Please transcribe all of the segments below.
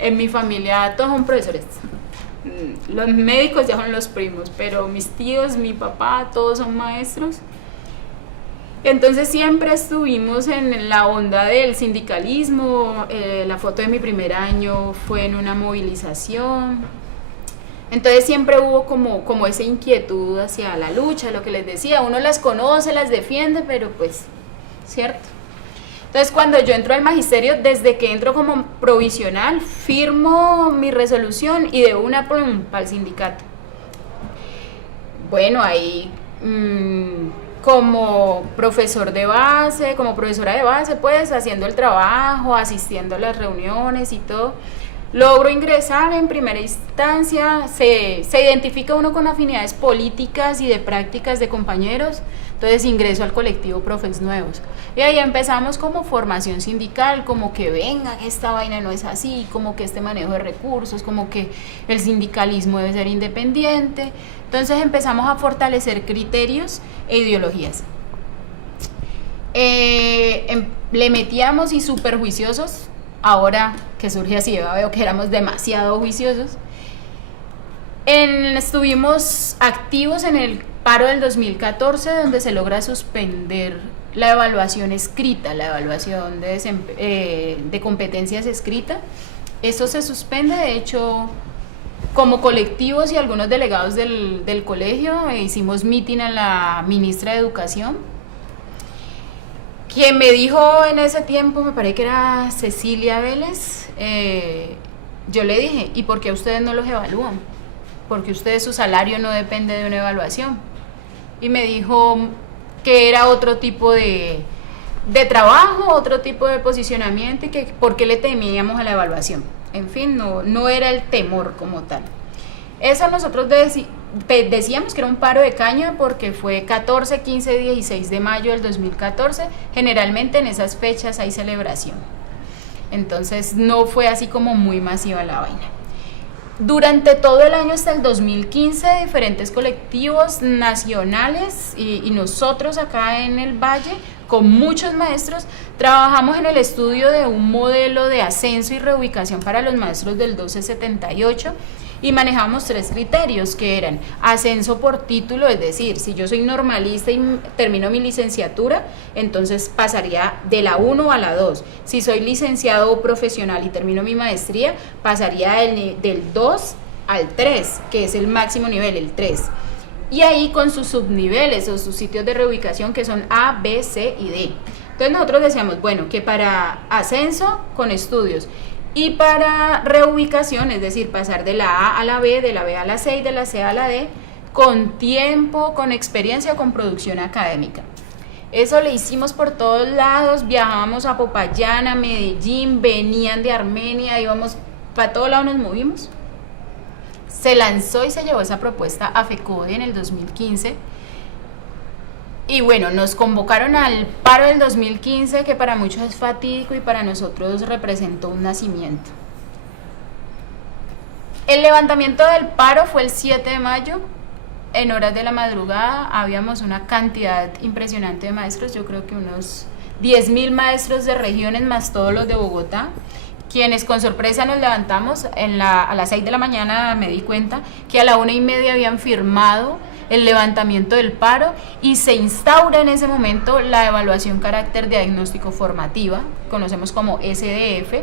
En mi familia todos son profesores. Los médicos ya son los primos, pero mis tíos, mi papá, todos son maestros. Entonces siempre estuvimos en la onda del sindicalismo. La foto de mi primer año fue en una movilización. Entonces siempre hubo como esa inquietud hacia la lucha, lo que les decía, uno las conoce, las defiende, pero pues, ¿cierto? Entonces cuando yo entro al magisterio, desde que entro como provisional, firmo mi resolución y de una para el sindicato. Bueno, ahí como profesor de base, como profesora de base, pues haciendo el trabajo, asistiendo a las reuniones y todo, logro ingresar en primera instancia, se identifica uno con afinidades políticas y de prácticas de compañeros, entonces ingreso al colectivo Profes Nuevos. Y ahí empezamos como formación sindical, como que venga, que esta vaina no es así, como que este manejo de recursos, como que el sindicalismo debe ser independiente. Entonces empezamos a fortalecer criterios e ideologías. Le metíamos y súper juiciosos. Ahora que surge así, veo que éramos demasiado juiciosos. Estuvimos activos en el paro del 2014, donde se logra suspender la evaluación escrita, la evaluación de competencias escrita. Eso se suspende, de hecho, como colectivos y algunos delegados del colegio, hicimos meeting a la ministra de Educación, quien me dijo en ese tiempo, me parece que era Cecilia Vélez, yo le dije, ¿y por qué ustedes no los evalúan? Porque ustedes, su salario no depende de una evaluación. Y me dijo que era otro tipo de trabajo, otro tipo de posicionamiento y que por qué le temíamos a la evaluación. En fin, no era el temor como tal. Eso nosotros decíamos que era un paro de caña porque fue 14, 15, 16 de mayo del 2014. Generalmente en esas fechas hay celebración. Entonces no fue así como muy masiva la vaina. Durante todo el año hasta el 2015, diferentes colectivos nacionales y nosotros acá en el Valle, con muchos maestros, trabajamos en el estudio de un modelo de ascenso y reubicación para los maestros del 1278 y manejamos 3 criterios que eran ascenso por título, es decir, si yo soy normalista y termino mi licenciatura, entonces pasaría de la 1 a la 2. Si soy licenciado profesional y termino mi maestría, pasaría del 2 al 3, que es el máximo nivel, el 3. Y ahí con sus subniveles o sus sitios de reubicación que son A, B, C y D. Entonces nosotros decíamos, bueno, que para ascenso con estudios y para reubicación, es decir, pasar de la A a la B, de la B a la C y de la C a la D, con tiempo, con experiencia o con producción académica. Eso le hicimos por todos lados, viajábamos a Popayán, a Medellín, venían de Armenia, íbamos, para todos lados nos movimos. Se lanzó y se llevó esa propuesta a FECODE en el 2015. Y bueno, nos convocaron al paro del 2015, que para muchos es fatídico y para nosotros representó un nacimiento. El levantamiento del paro fue el 7 de mayo, en horas de la madrugada. Habíamos una cantidad impresionante de maestros, yo creo que unos 10.000 maestros de regiones más todos los de Bogotá, quienes con sorpresa nos levantamos a las 6 de la mañana. Me di cuenta que a la 1:30 habían firmado el levantamiento del paro y se instaura en ese momento la evaluación carácter diagnóstico formativa, conocemos como SDF,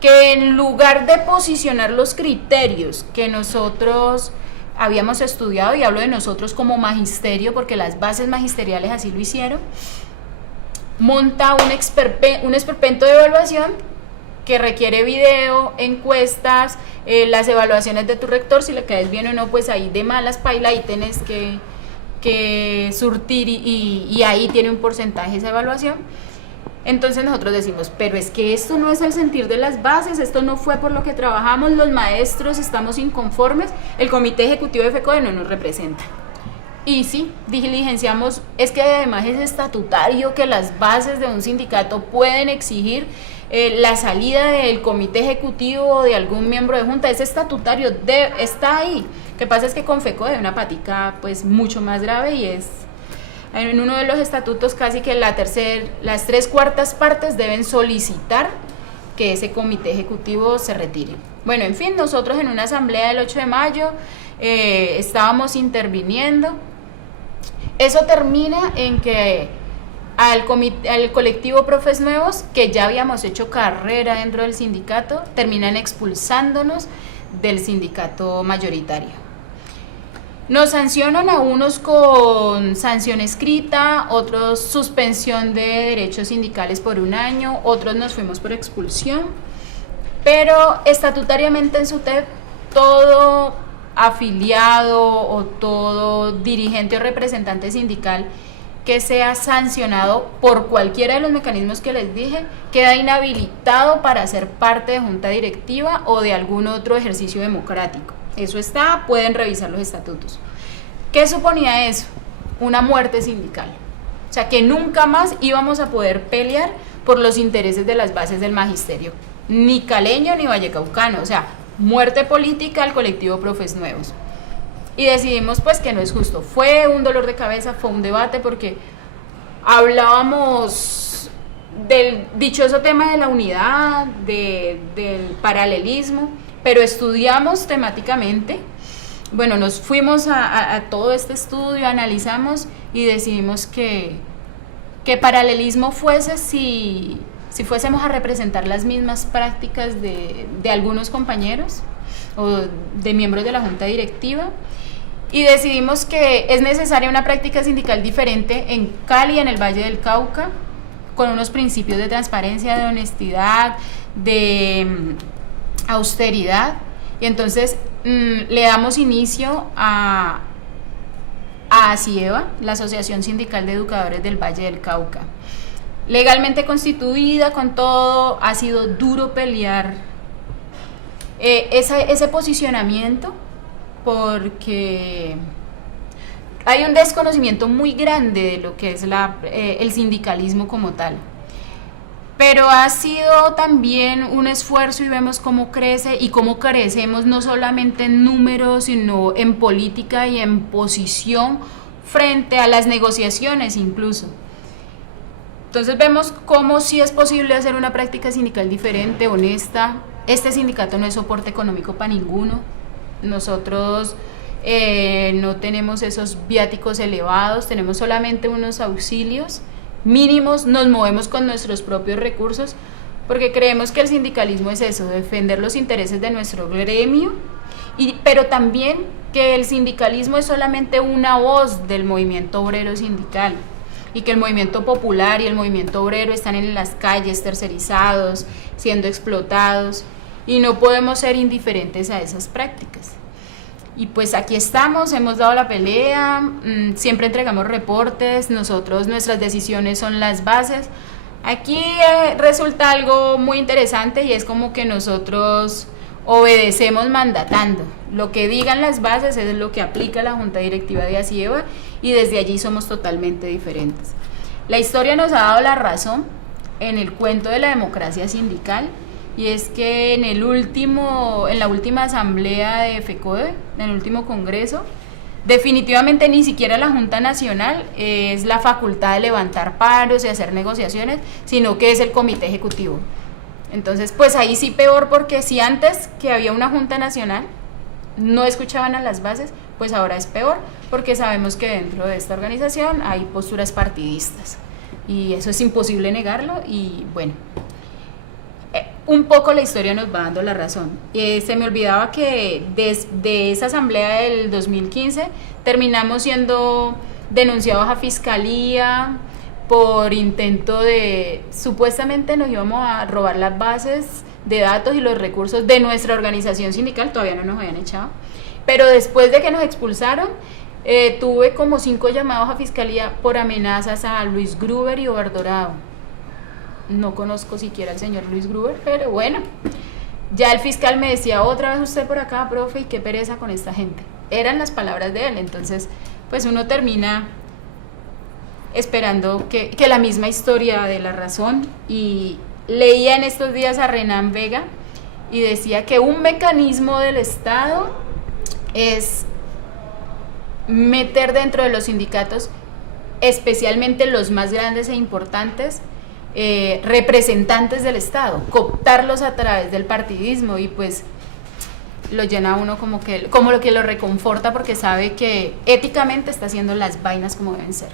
que en lugar de posicionar los criterios que nosotros habíamos estudiado, y hablo de nosotros como magisterio porque las bases magisteriales así lo hicieron, monta un esperpento de evaluación que requiere video, encuestas, las evaluaciones de tu rector, si le caes bien o no, pues ahí de malas paila, ahí tenés que surtir y ahí tiene un porcentaje esa evaluación. Entonces nosotros decimos, pero es que esto no es el sentir de las bases, esto no fue por lo que trabajamos, los maestros estamos inconformes, el comité ejecutivo de FECODE no nos representa. Y sí, diligenciamos, es que además es estatutario que las bases de un sindicato pueden exigir la salida del comité ejecutivo o de algún miembro de junta, es estatutario, está ahí. Lo que pasa es que con FECODE hay una patica pues mucho más grave y es, en uno de los estatutos casi que las 3/4 partes deben solicitar que ese comité ejecutivo se retire. Bueno, en fin, nosotros en una asamblea del 8 de mayo estábamos interviniendo. Eso termina en que al colectivo Profes Nuevos, que ya habíamos hecho carrera dentro del sindicato, terminan expulsándonos del sindicato mayoritario. Nos sancionan a unos con sanción escrita, otros suspensión de derechos sindicales por 1 año, otros nos fuimos por expulsión, pero estatutariamente en SUTEP todo afiliado o todo dirigente o representante sindical que sea sancionado por cualquiera de los mecanismos que les dije, queda inhabilitado para ser parte de junta directiva o de algún otro ejercicio democrático. Eso está, pueden revisar los estatutos. ¿Qué suponía eso? Una muerte sindical. O sea, que nunca más íbamos a poder pelear por los intereses de las bases del magisterio, ni caleño ni vallecaucano. O sea, muerte política al colectivo Profes Nuevos. Y decidimos pues que no es justo. Fue un dolor de cabeza, fue un debate porque hablábamos del dichoso tema de la unidad, del paralelismo, pero estudiamos temáticamente. Bueno, nos fuimos a todo este estudio, analizamos y decidimos que paralelismo fuese si fuésemos a representar las mismas prácticas de algunos compañeros o de miembros de la junta directiva, y decidimos que es necesaria una práctica sindical diferente en Cali, en el Valle del Cauca, con unos principios de transparencia, de honestidad, de austeridad, y entonces le damos inicio a ASIEVA, la Asociación Sindical de Educadores del Valle del Cauca. Legalmente constituida, con todo, ha sido duro pelear ese posicionamiento, porque hay un desconocimiento muy grande de lo que es el sindicalismo como tal. Pero ha sido también un esfuerzo y vemos cómo crece y cómo crecemos no solamente en números, sino en política y en posición frente a las negociaciones incluso. Entonces vemos cómo sí es posible hacer una práctica sindical diferente, honesta. Este sindicato no es soporte económico para ninguno. Nosotros no tenemos esos viáticos elevados, tenemos solamente unos auxilios mínimos, nos movemos con nuestros propios recursos, porque creemos que el sindicalismo es eso, defender los intereses de nuestro gremio, pero también que el sindicalismo es solamente una voz del movimiento obrero sindical, y que el movimiento popular y el movimiento obrero están en las calles tercerizados, siendo explotados, y no podemos ser indiferentes a esas prácticas. Y pues aquí estamos, hemos dado la pelea, siempre entregamos reportes, nuestras decisiones son las bases. Aquí resulta algo muy interesante y es como que nosotros obedecemos mandatando. Lo que digan las bases es lo que aplica la Junta Directiva de ASIEVA y desde allí somos totalmente diferentes. La historia nos ha dado la razón en el cuento de la democracia sindical, y es que en la última asamblea de FECODE, en el último congreso, definitivamente ni siquiera la Junta Nacional es la facultad de levantar paros y hacer negociaciones, sino que es el comité ejecutivo. Entonces, pues ahí sí peor, porque si antes que había una Junta Nacional no escuchaban a las bases, pues ahora es peor, porque sabemos que dentro de esta organización hay posturas partidistas, y eso es imposible negarlo, y bueno, un poco la historia nos va dando la razón. Se me olvidaba que desde esa asamblea del 2015 terminamos siendo denunciados a fiscalía por intento de, supuestamente nos íbamos a robar las bases de datos y los recursos de nuestra organización sindical, todavía no nos habían echado, pero después de que nos expulsaron, tuve como 5 llamados a fiscalía por amenazas a Luis Gruber y Ovar Dorado. No conozco siquiera al señor Luis Gruber, pero bueno, ya el fiscal me decía: otra vez usted por acá, profe, y qué pereza con esta gente. Eran las palabras de él. Entonces, pues uno termina esperando que la misma historia de la razón. Y leía en estos días a Renan Vega y decía que un mecanismo del Estado es meter dentro de los sindicatos, especialmente los más grandes e importantes, representantes del Estado, cooptarlos a través del partidismo, y pues lo llena a uno como lo que lo reconforta, porque sabe que éticamente está haciendo las vainas como deben ser.